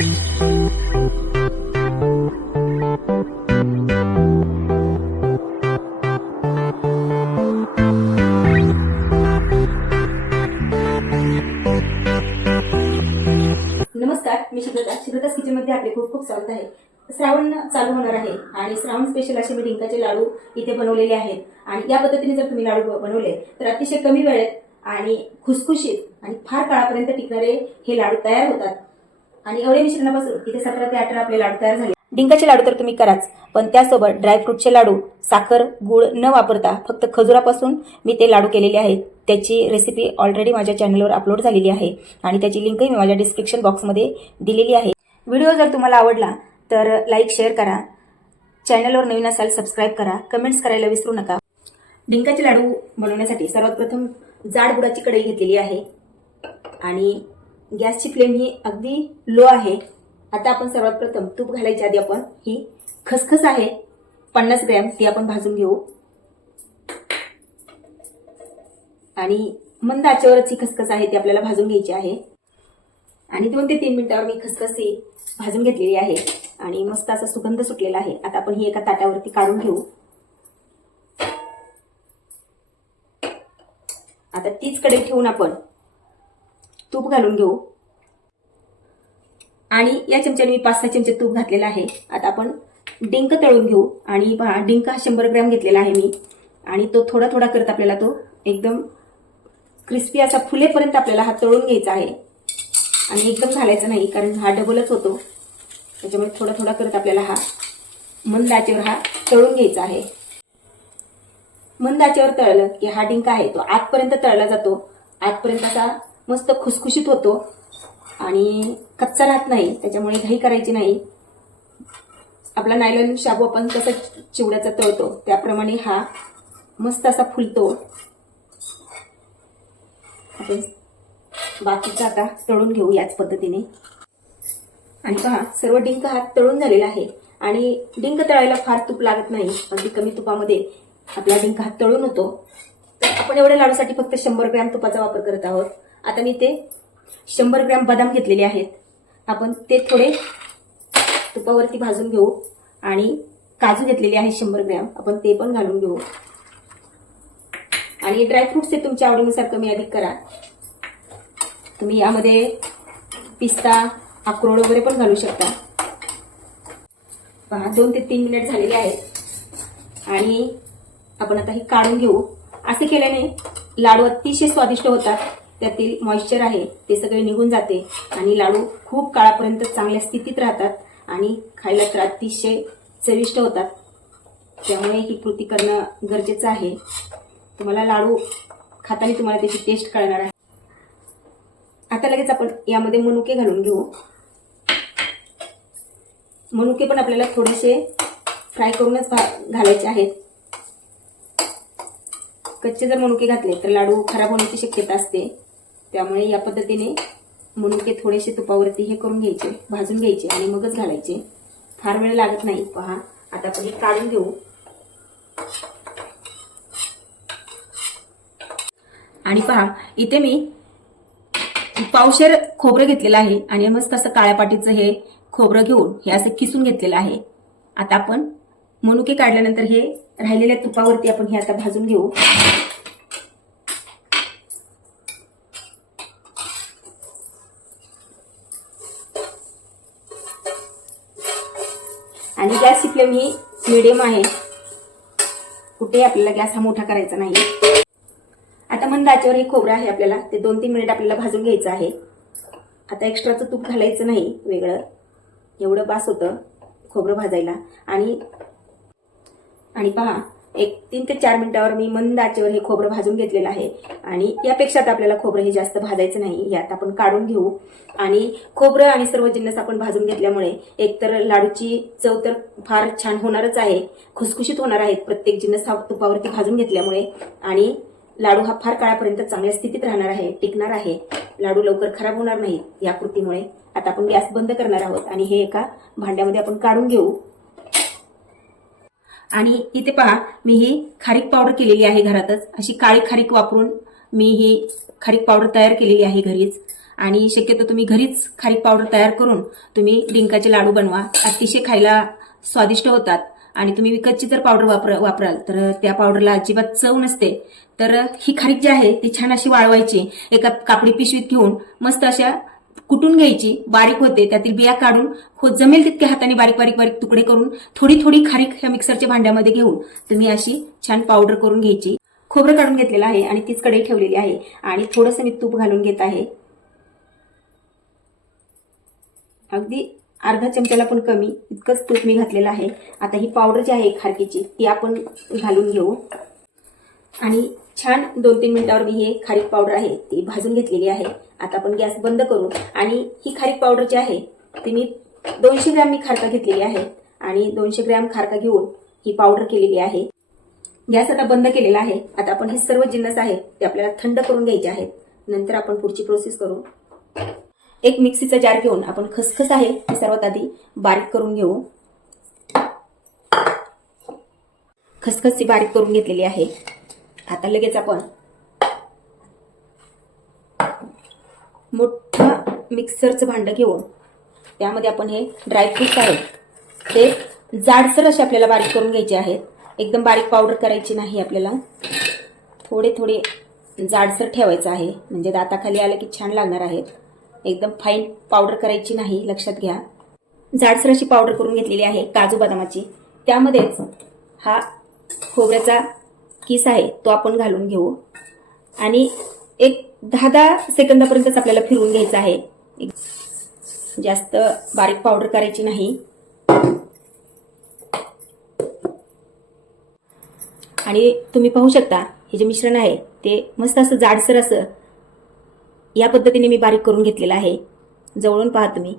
नमस्कार, मी श्रीलता's किचन मध्ये आपले खूप खूप स्वागत आहे। श्रावण चालू होणार आहे आणि श्रावण स्पेशल असे मी डिंकाचे लाडू इथे बनवलेले आहेत आणि या पद्धतीने जर तुम्ही लाडू बनवले तर अतिशय कमी वेळेत आणि खुसखुशीत आणि फार काळापर्यंत टिकणारे हे लाडू तयार होतात आणि एवढे मिश्रणापासून इथे 17 ते 18 आपले लाडू तयार झाले। डिंकाचे लाडू तर तुम्ही कराच, पण त्यासोबत ड्रायफ्रूटचे लाडू साखर गुळ न वापरता फक्त खजुरापासून मी ते लाडू केलेले आहेत। त्याची रेसिपी ऑलरेडी माझ्या चॅनलवर अपलोड झालेली आहे आणि त्याची लिंकही मी माझ्या डिस्क्रिप्शन बॉक्समध्ये दिलेली आहे। व्हिडिओ जर तुम्हाला आवडला तर लाईक शेअर करा, चॅनलवर नवीन असाल सबस्क्राईब करा, कमेंट्स करायला विसरू नका। डिंकाचे लाडू बनवण्यासाठी सर्वात प्रथम जाड बुडाची कढई घेतलेली आहे आणि गॅसची फ्लेम ही अगदी लो आहे। आता आपण सर्वात प्रथम तूप घालायच्या आधी आपण ही खसखस आहे 50 ग्रॅम ती आपण भाजून घेऊ आणि मंद आचेवरच ही खसखस आहे ती आपल्याला भाजून घ्यायची आहे आणि 2 ते 3 मिनिटांवर मी खसखस ही भाजून घेतलेली आहे आणि मस्त असा सुगंध सुटलेला आहे। आता आपण ही एका ताटावरती काढून घेऊ। आता तीच कढई ठेवून आपण तूप घालून घेऊ आणि या चमच्याने मी 5-6 चमचे तूप घातलेला आहे। आता आपण डिंक तळून घेऊ आणि पहा डिंक हा 100 ग्रॅम घेतलेला आहे मी आणि तो थोडा थोडा करत आपल्याला तो एकदम क्रिस्पी असा फुलेपर्यंत आपल्याला हा तळून घ्यायचा आहे आणि एकदम घालायचा नाही कारण हा डबलच होतो, त्याच्यामुळे थोडा थोडा करत आपल्याला हा मंद आचेवर हा तळून घ्यायचा आहे। मंद आचेवर तळलं की हा डिंक आहे तो आतपर्यंत तळला जातो, आतपर्यंत असा मस्त खुसखुशीत होतो आणि कच्चा राहत नाही, त्याच्यामुळे घाई करायची नाही। आपला नायलॉन शाबू आपण कसा चिवड्याचा तळतो त्याप्रमाणे हा मस्त असा फुलतो। आपण बाकीचा आता तळून घेऊ याच पद्धतीने आणि पहा सर्व डिंक हा तळून झालेला आहे आणि डिंक तळायला फार तूप लागत नाही, अगदी कमी तुपामध्ये आपला डिंक हा तळून होतो। तर आपण एवढ्या लाडूसाठी फक्त 100 ग्रॅम तुपाचा वापर करत आहोत। आता मी ते 100 ग्रॅम बदाम घेतलेले आहेत, आपण ते थोडे तुपावरती भाजून घेऊ आणि काजू घेतलेले आहे 100 ग्रॅम आपण ते पण घालून घेऊ आणि ड्रायफ्रुट्स ते तुमच्या आवडीनुसार कमी अधिक करा। तुम्ही यामध्ये पिस्ता अक्रोड वगैरे पण घालू शकता। पहा 2 ते 3 मिनिट झालेले आहेत आणि आपण आता हे काढून घेऊ। असे केल्याने लाडू अतिशय स्वादिष्ट होतात, त्यातील मॉइश्चर आहे ते सगळे निघून जाते आणि लाडू खूप काळापर्यंत चांगल्या स्थितीत राहतात आणि खायला तर अतिशय चविष्ट होतात। त्यामुळे ही कृती करणं गरजेचं आहे। तुम्हाला लाडू खाताना तुम्हाला त्याची टेस्ट कळणार आहे। आता लगेच आपण यामध्ये मनुके घालून घेऊ। मनुके पण आपल्याला थोडेसे फ्राय करूनच घालायचे आहेत। कच्चे जर मनुके घातले तर लाडू खराब होण्याची शक्यता असते, त्यामुळे या पद्धतीने मनुके थोडेसे तुपावरती हे करून घ्यायचे, भाजून घ्यायचे आणि मगच घालायचे, फार वेळ लागत नाही। पहा आता आपण हे काढून घेऊ आणि पहा इथे मी पावशेर खोबरं घेतलेलं आहे आणि मस्त असं काळ्या पाटीचं हे खोबरं घेऊन हे असं किसून घेतलेलं आहे। आता आपण मनुके काढल्यानंतर हे राहिलेल्या तुपावरती आपण हे आता भाजून घेऊ आणि गॅसची फ्लेम ही मीडियम आहे, कुठे आपल्याला गॅस हा मोठा करायचा नाही। आता मंद आचेवर हे खोबरं आहे आपल्याला ते 2-3 मिनिट आपल्याला भाजून घ्यायचं आहे। आता एक्स्ट्राचं तूप घालायचं नाही वेगळं, एवढं बास होतं खोबरं भाजायला आणि पहा 3 ते 4 मिनिटावर मी मंद आचेवर हे खोबरं भाजून घेतलेलं आहे आणि यापेक्षा आता आपल्याला खोबरं हे जास्त भाजायचं नाही। यात आपण काढून घेऊ आणि खोबरं आणि सर्व जिन्नस आपण भाजून घेतल्यामुळे एकतर लाडूची चव तर फार छान होणारच आहे, खुसखुशीत होणार आहेत प्रत्येक जिन्नस हा तुपावरती भाजून घेतल्यामुळे आणि लाडू हा फार काळापर्यंत चांगल्या स्थितीत राहणार आहे, टिकणार आहे, लाडू लवकर खराब होणार नाहीत या कृतीमुळे। आता आपण गॅस बंद करणार आहोत आणि हे एका भांड्यामध्ये आपण काढून घेऊ आणि इथे पहा मी ही खारीक पावडर केलेली आहे घरातच, अशी काळी खारीक वापरून मी ही खारीक पावडर तयार केलेली आहे घरीच आणि शक्यतो तुम्ही घरीच खारीक पावडर तयार करून तुम्ही डिंकाचे लाडू बनवा. अतिशय खायला स्वादिष्ट होतात. आणि तुम्ही विकतची जर पावडर वापराल तर त्या पावडरला अजिबात चव नसते. तर ही खारीक जी आहे ती छान अशी वाळवायची, एका कापडी पिशवीत घेऊन मस्त अशा कुटून घ्यायची, बारीक होते, त्यातील बिया काढून जमेल तितके हाताने बारीक बारीक बारीक तुकडे करून थोडी थोडी खारीक ह्या मिक्सरच्या भांड्यामध्ये घेऊन तुम्ही अशी छान पावडर करून घ्यायची. खोबरं काढून घेतलेलं आहे आणि तीच कढई ठेवलेली आहे आणि थोडंसं मी तूप घालून घेत आहे. अगदी अर्धा चमच्याला पण कमी इतकंच तूप मी घातलेलं आहे. आता ही पावडर जी आहे खारकीची ती आपण घालून घेऊ आणि छान 2-3 मिनिटावर मी हे खारीक पावडर आहे ती भाजून घेतलेली आहे. आता आपण गॅस बंद करू आणि ही खारीक पावडर जी आहे ती मी 200 ग्रॅम मी खारका घेतलेली आहे आणि 200 ग्रॅम खारका घेऊन ही पावडर केलेली आहे. गॅस आता बंद केलेला आहे. आता आपण हे सर्व जिन्नस आहेत ते आपल्याला थंड करून घ्यायचे आहेत. नंतर आपण पुढची प्रोसेस करू. एक मिक्सीचा जार घेऊन आपण खसखस आहे ती सर्वात आधी बारीक करून घेऊ. खसखस बारीक करून घेतलेली आहे. आता लगेच आपण मोठं मिक्सरचं भांडं घेऊन त्यामध्ये आपण हे ड्रायफ्रूट्स आहेत ते जाडसर असे आपल्याला बारीक करून घ्यायचे आहेत. एकदम बारीक पावडर करायची नाही आपल्याला, थोडे थोडे जाडसर ठेवायचं आहे म्हणजे दाताखाली आलं की छान लागणार आहेत. एकदम फाईन पावडर करायची नाही, लक्षात घ्या. जाडसर अशी पावडर करून घेतलेली आहे काजू बदामाची. त्यामध्येच हा खोबऱ्याचा किस आहे तो आपण घालून घेऊ आणि एक 10 सेकंदापर्यंतच आपल्याला फिरवून घ्यायचं आहे. जास्त बारीक पावडर करायची नाही. आणि तुम्ही पाहू शकता हे जे मिश्रण आहे ते मस्त असं जाडसर असं या पद्धतीने मी बारीक करून घेतलेलं आहे. जवळून पहा तुम्ही,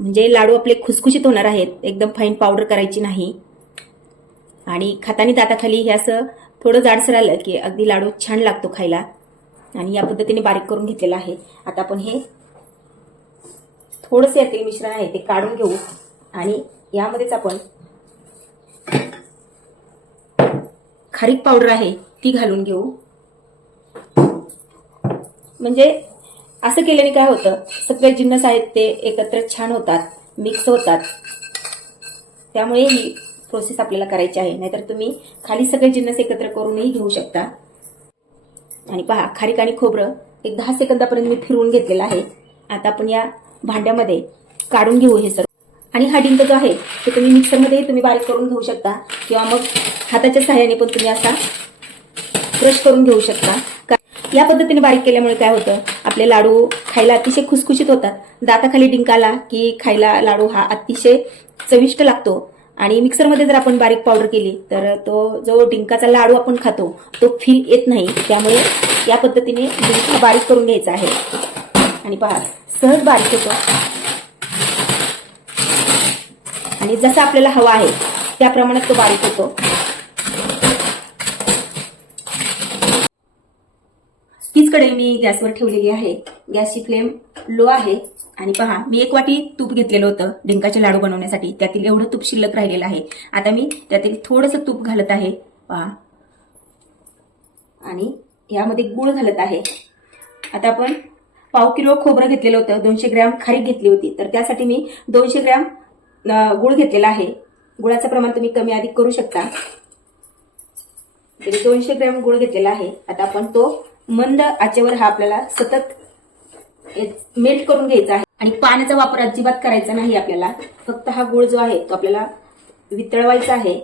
म्हणजे लाडू आपले खुसखुशीत होणार आहेत. एकदम फाईन पावडर करायची नाही आणि खातानी दाताखाली हे असं थोडं जाडसर आलं की अगदी लाडू छान लागतो खायला. आणि या पद्धतीने बारीक करून घेतलेलं आहे. आता आपण हे थोडंसं यातील मिश्रण आहे ते काढून घेऊ आणि यामध्येच आपण खारीक पावडर आहे ती घालून घेऊ. म्हणजे असं केल्याने काय होतं, सगळे जिन्नस आहेत ते एकत्र छान होतात, मिक्स होतात. त्यामुळे ही प्रोसेस आपल्याला करायची आहे. नाहीतर तुम्ही खाली सगळे जिन्नस एकत्र करूनही घेऊ शकता. आणि पहा खारीक आणि खोबरं एक 10 सेकंदापर्यंत मी फिरवून घेतलेलं आहे. आता आपण या भांड्यामध्ये काढून घेऊ हे सर्व. आणि हा डिंक जो आहे तो तुम्ही मिक्सरमध्ये तुम्ही बारीक करून घेऊ शकता किंवा मग हाताच्या सहाय्याने पण तुम्ही असा क्रश करून घेऊ शकता. या पद्धतीने बारीक केल्यामुळे काय होतं, आपले लाडू खायला अतिशय खुसखुशीत होतात. दाताखाली डिंक आला की खायला लाडू हा अतिशय चविष्ट लागतो. आणि मिक्सरमध्ये जर आपण बारीक पावडर केली तर तो जो डिंकाचा लाडू आपण खातो तो फील येत नाही. त्यामुळे या पद्धतीने डिंक बारीक करून घ्यायचा आहे. आणि पहा सहज बारीक होतो आणि जसा आपल्याला हवा आहे त्या प्रमाणात तो बारीक होतो. हीच कढई मी गॅसवर ठेवलेली आहे. गॅसची फ्लेम लो आहे. आणि पहा मी 1 वाटी तूप घेतलेलं होतं डिंकाचे लाडू बनवण्यासाठी. त्यातील एवढं तूप शिल्लक राहिलेलं आहे. आता मी त्यातील थोडंसं तूप घालत आहे पहा. आणि यामध्ये गूळ घालत आहे. आता आपण 1/2 किलो खोबरं घेतलेलं होतं, 200 ग्रॅम खारीक घेतली होती, तर त्यासाठी मी 200 ग्रॅम गूळ घेतलेला आहे. गुळाचं प्रमाण तुम्ही कमी अधिक करू शकता. 200 ग्रॅम गूळ घेतलेला आहे. आता आपण तो मंद आचेवर हा आपल्याला सतत मेल्ट करून घ्यायचा आहे. आणि पाण्याचा वापर अजिबात करायचा नाही आपल्याला. फक्त हा गूळ जो आहे तो आपल्याला वितळवायचा आहे.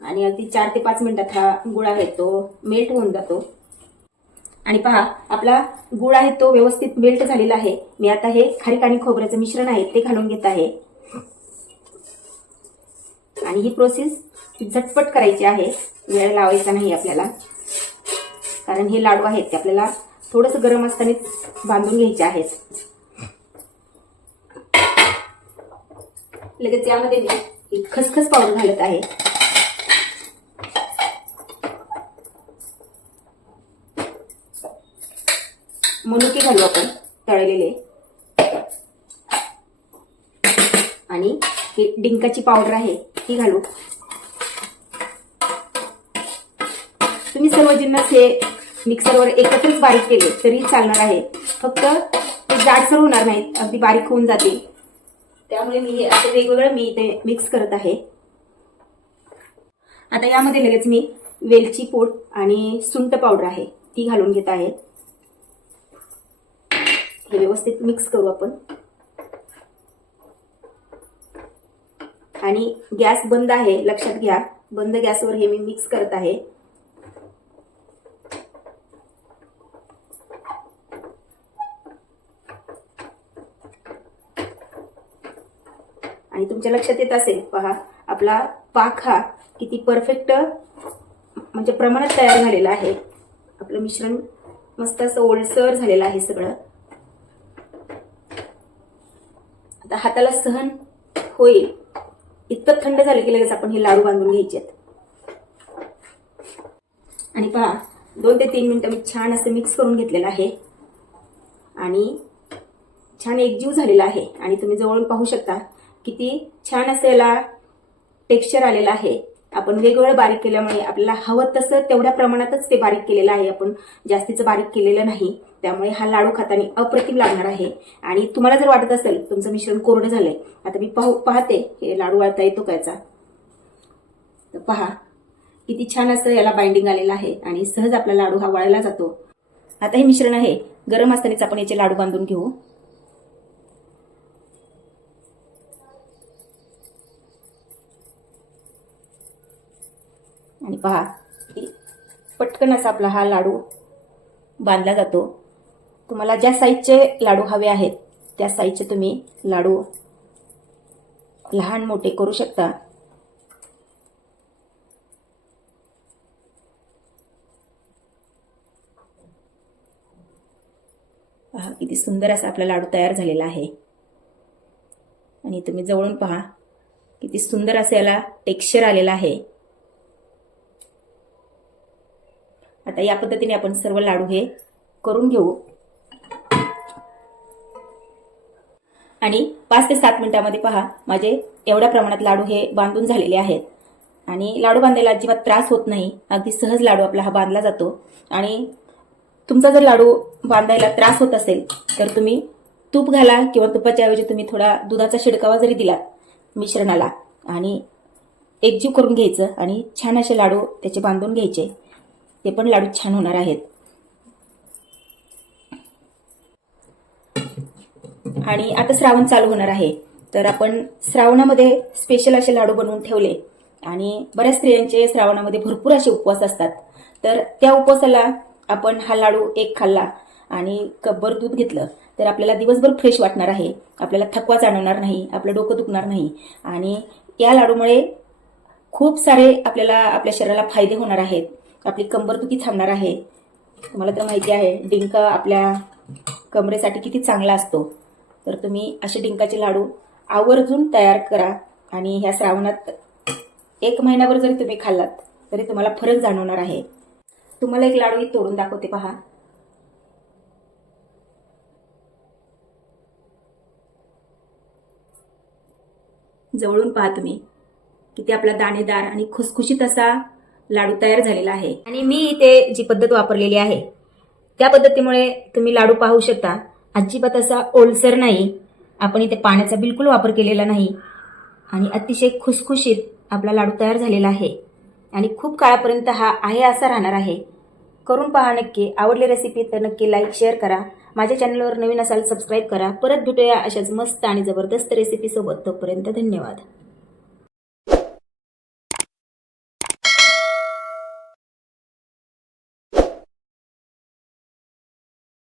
आणि अगदी 4 ते 5 मिनिटात हा गूळ आहे तो मेल्ट होऊन जातो. आणि पहा आपला गूळ आहे तो व्यवस्थित मेल्ट झालेला आहे. मी आता हे खारीक आणि खोबऱ्याचं मिश्रण आहे ते घालून घेत आहे. आणि ही प्रोसेस झटपट करायची आहे, वेळ लावायचा नाही आपल्याला. कारण हे लाडू आहेत ते आपल्याला थोडंसं गरम असतानाच बांधून घ्यायचे आहेत. लगेच यामध्ये मी खसखस पावडर घालत आहे. मनुके घालू आपण तळलेले. आणि ही डिंकाची पावडर आहे ती घालू. तुम्ही सर्व जिन्नस हे मिक्सरवर एकत्रच बारीक केले तरी चालणार आहे, फक्त ते जाडसर होणार नाहीत, अगदी बारीक होऊन जातील. त्यामुळे मी असं वेगवेगळं मी इथे मिक्स करत आहे. आता यामध्ये लगेच मी वेलची पूड आणि सुंठ पावडर आहे ती घालून घेत आहे. हे व्यवस्थित मिक्स करू आपण. आणि गॅस बंद आहे, लक्षात घ्या, बंद गॅसवर हे मी मिक्स करत आहे. आणि तुमच्या लक्षात येत असेल पहा, आपला पाक हा किती परफेक्ट म्हणजे प्रमाणात तयार झालेला आहे. आपलं मिश्रण मस्त असं ओलसर झालेलं आहे सगळं. आता हाताला सहन होईल इतकं थंड झालं की लगेच आपण हे लाडू बांधून घ्यायचे. आणि पहा 2 ते 3 मिनिटं मी छान असं मिक्स करून घेतलेलं आहे आणि छान एकजीव झालेला आहे. आणि तुम्ही जवळून पाहू शकता किती छान असं याला टेक्स्चर आलेलं आहे. आपण वेगवेगळं बारीक केल्यामुळे आपल्याला हवं तसं तेवढ्या प्रमाणातच ते बारीक केलेलं आहे, आपण जास्तीचं बारीक केलेलं नाही. त्यामुळे हा लाडू खाताना अप्रतिम लागणार आहे. आणि तुम्हाला जर वाटत असेल तुमचं मिश्रण कोरडं झालंय, आता मी पाहते हे लाडू वळता येतो कायचा. तर पहा किती छान असं याला बाइंडिंग आलेलं आहे आणि सहज आपला लाडू हा वळायला जातो. आता हे मिश्रण आहे गरम असतानाच आपण याचे लाडू बांधून घेऊ. आणि पहा पटकन असा आपला हा लाडू बांधला जातो. तुम्हाला ज्या साईजचे लाडू हवे आहेत त्या साईजचे तुम्ही लाडू लहान मोठे करू शकता. पहा किती सुंदर असा आपला लाडू तयार झालेला आहे. आणि तुम्ही जवळून पहा किती सुंदर असं याला टेक्स्चर आलेलं आहे. आता या पद्धतीने आपण सर्व लाडू हे करून घेऊ. आणि 5 ते 7 मिनिटांमध्ये पहा माझे एवढ्या प्रमाणात लाडू हे बांधून झालेले आहेत. आणि लाडू बांधायला अजिबात त्रास होत नाही, अगदी सहज लाडू आपला हा बांधला जातो. आणि तुमचा जर लाडू बांधायला त्रास होत असेल तर तुम्ही तूप घाला किंवा तुपाच्या ऐवजी तुम्ही थोडा दुधाचा शिडकावा जरी दिला मिश्रणाला आणि एकजीव करून घ्यायचं आणि छान असे लाडू त्याचे बांधून घ्यायचे. ते पण लाडू छान होणार आहेत. आणि आता श्रावण चालू होणार आहे, तर आपण श्रावणामध्ये स्पेशल असे लाडू बनवून ठेवले. आणि बऱ्याच स्त्रियांचे श्रावणामध्ये भरपूर असे उपवास असतात, तर त्या उपवासाला आपण हा लाडू एक खाल्ला आणि कपभर दूध घेतलं तर आपल्याला दिवसभर फ्रेश वाटणार आहे. आपल्याला थकवा जाणवणार नाही, आपलं डोकं दुखणार नाही. आणि या लाडूमुळे खूप सारे आपल्याला आपल्या शरीराला फायदे होणार आहेत. आपली कंबरदुखी थांबणार आहे. तुम्हाला तर माहिती आहे डिंक आपल्या कमरेसाठी किती चांगला असतो. तर तुम्ही असे डिंकाचे लाडू आवर्जून तयार करा. आणि ह्या श्रावणात 1 महिनाभर जरी तुम्ही खाल्लात तरी तुम्हाला फरक जाणवणार आहे. तुम्हाला एक लाडू तोडून दाखवते पहा. जवळून पहा तुम्ही किती आपला दाणेदार आणि खुसखुशीत असा लाडू तयार झालेला आहे. आणि मी इथे जी पद्धत वापरलेली आहे त्या पद्धतीमुळे तुम्ही लाडू पाहू शकता अजिबात असा ओलसर नाही. आपण इथे पाण्याचा बिलकुल वापर केलेला नाही आणि अतिशय खुसखुशीत आपला लाडू तयार झालेला आहे. आणि खूप काळापर्यंत हा आहे असा राहणार आहे. करून पहा नक्की. आवडली रेसिपी तर नक्की लाईक शेअर करा. माझ्या चॅनलवर नवीन असाल सबस्क्राईब करा. परत भेटूया अशाच मस्त आणि जबरदस्त रेसिपी सोबत. तोपर्यंत धन्यवाद.